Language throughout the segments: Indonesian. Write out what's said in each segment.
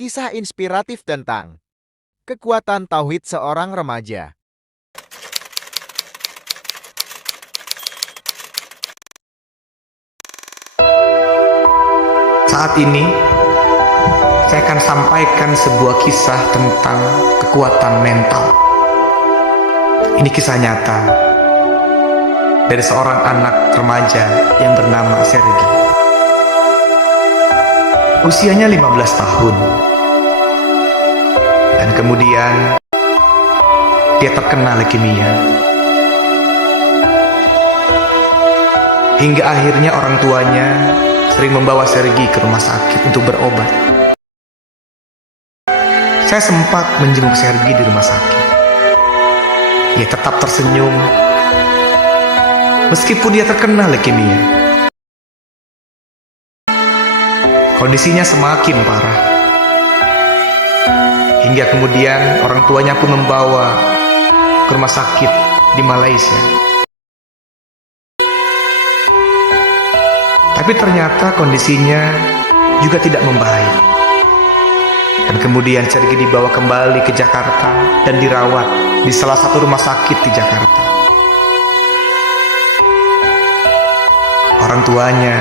kisah inspiratif tentang kekuatan tauhid seorang remaja. Saat ini, saya akan sampaikan sebuah kisah tentang kekuatan mental. Ini kisah nyata dari seorang anak remaja yang bernama Sergi. Usianya 15 tahun. Dan kemudian dia terkena leukemia. Hingga akhirnya orang tuanya sering membawa Sergi ke rumah sakit untuk berobat. Saya sempat menjenguk Sergi di rumah sakit. Ia tetap tersenyum meskipun dia terkena leukemia. Kondisinya semakin parah. Hingga kemudian orang tuanya pun membawa ke rumah sakit di Malaysia. Tapi ternyata kondisinya juga tidak membaik. Dan kemudian Sergi dibawa kembali ke Jakarta dan dirawat di salah satu rumah sakit di Jakarta. Orang tuanya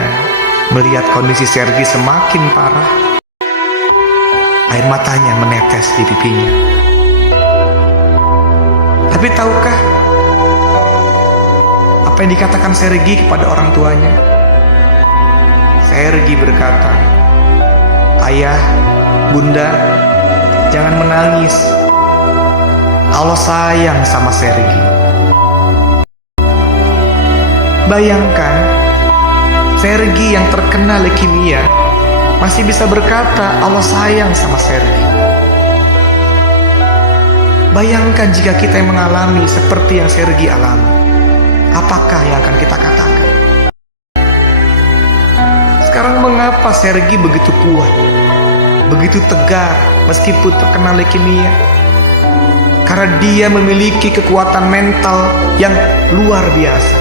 melihat kondisi Sergi semakin parah. Air matanya menetes di pipinya. Tapi tahukah apa yang dikatakan Sergi kepada orang tuanya? Sergi berkata, "Ayah, Bunda, jangan menangis. Allah sayang sama Sergi." Bayangkan, Sergi yang terkena leukemia masih bisa berkata Allah sayang sama Sergi. Bayangkan jika kita yang mengalami seperti yang Sergi alami, apakah yang akan kita katakan? Sekarang mengapa Sergi begitu kuat, begitu tegar meskipun terkena leukemia? Karena dia memiliki kekuatan mental yang luar biasa.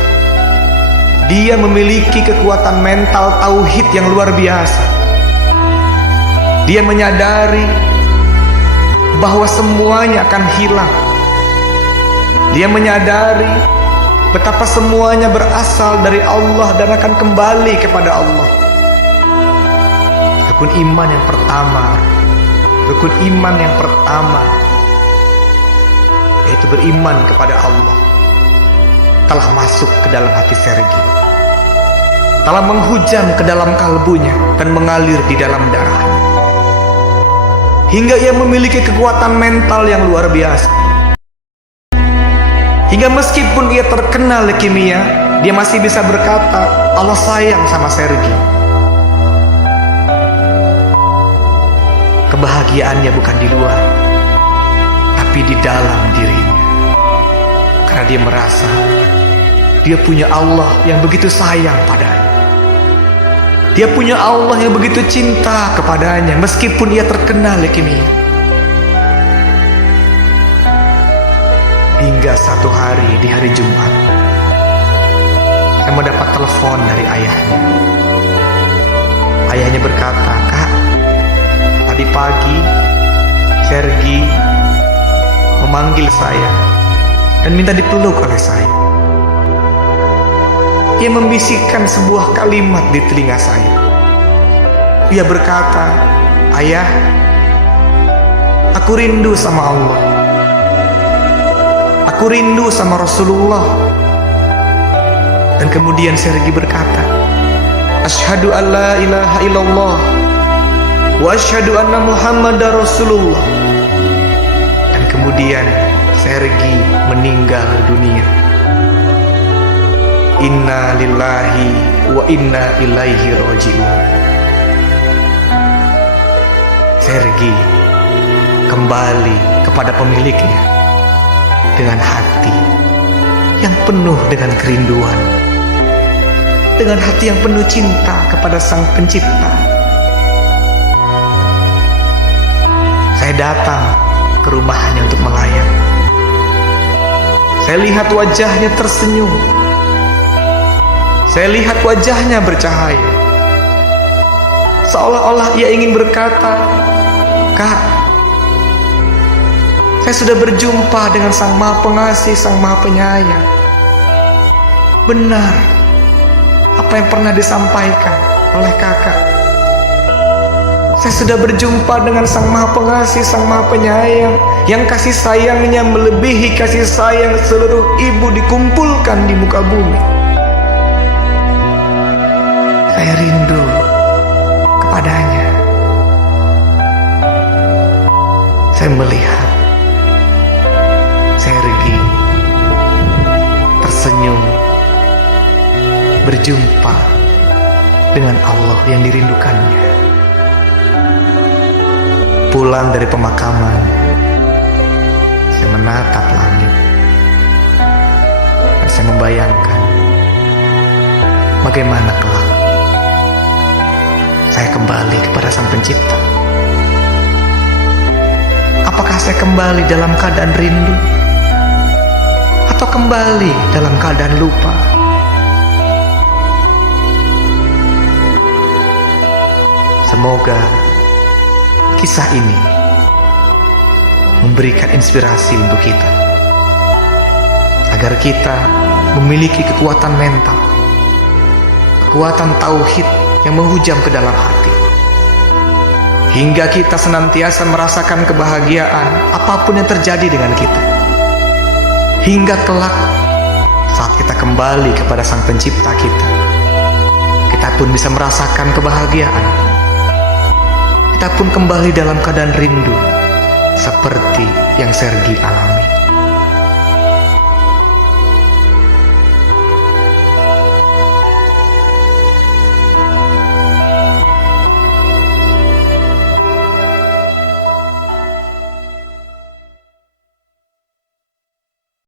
Dia memiliki kekuatan mental tauhid yang luar biasa. Dia menyadari bahwa semuanya akan hilang. Dia menyadari betapa semuanya berasal dari Allah dan akan kembali kepada Allah. Rukun iman yang pertama, yaitu beriman kepada Allah, telah masuk ke dalam hati Sergi, telah menghujam ke dalam kalbunya dan mengalir di dalam darahnya, hingga ia memiliki kekuatan mental yang luar biasa. Hingga meskipun ia terkena leukemia, dia masih bisa berkata Allah sayang sama Sergi. Kebahagiaannya bukan di luar, tapi di dalam dirinya. Karena dia merasa dia punya Allah yang begitu sayang padanya. Dia punya Allah yang begitu cinta kepadanya meskipun ia terkena leukemia. Hingga satu hari di hari Jumat, saya mendapat telepon dari ayahnya. Ayahnya berkata, "Kak, tadi pagi Sergi memanggil saya dan minta dipeluk oleh saya. Ia membisikkan sebuah kalimat di telinga saya. Ia berkata, 'Ayah, aku rindu sama Allah. Aku rindu sama Rasulullah.' Dan kemudian Sergi berkata, 'Asyhadu an la ilaha illallah wa asyhadu anna Muhammadar Rasulullah.' Dan kemudian Sergi meninggal dunia. Inna lillahi wa inna ilaihi raji'un. Sergi kembali kepada pemiliknya dengan hati yang penuh dengan kerinduan, dengan hati yang penuh cinta kepada Sang Pencipta. Saya datang ke rumahnya untuk melayat. Saya lihat wajahnya tersenyum. Saya lihat wajahnya bercahaya. Seolah-olah ia ingin berkata, Kak, saya sudah berjumpa dengan Sang Maha Pengasih, Sang Maha Penyayang. Benar apa yang pernah disampaikan oleh kakak. Saya sudah berjumpa dengan Sang Maha Pengasih, Sang Maha Penyayang, yang kasih sayangnya melebihi kasih sayang seluruh ibu dikumpulkan di muka bumi. Saya rindu kepadanya. Saya melihat, saya regih, tersenyum, berjumpa dengan Allah yang dirindukannya. Pulang dari pemakaman, saya menatap langit dan saya membayangkan bagaimana kelak saya kembali kepada Sang Pencipta. Apakah saya kembali dalam keadaan rindu atau kembali dalam keadaan lupa? Semoga kisah ini memberikan inspirasi untuk kita, agar kita memiliki kekuatan mental, kekuatan tauhid yang menghujam ke dalam hati, hingga kita senantiasa merasakan kebahagiaan apapun yang terjadi dengan kita, hingga kelak saat kita kembali kepada Sang Pencipta kita pun bisa merasakan kebahagiaan. Kita pun kembali dalam keadaan rindu seperti yang Sergi alami.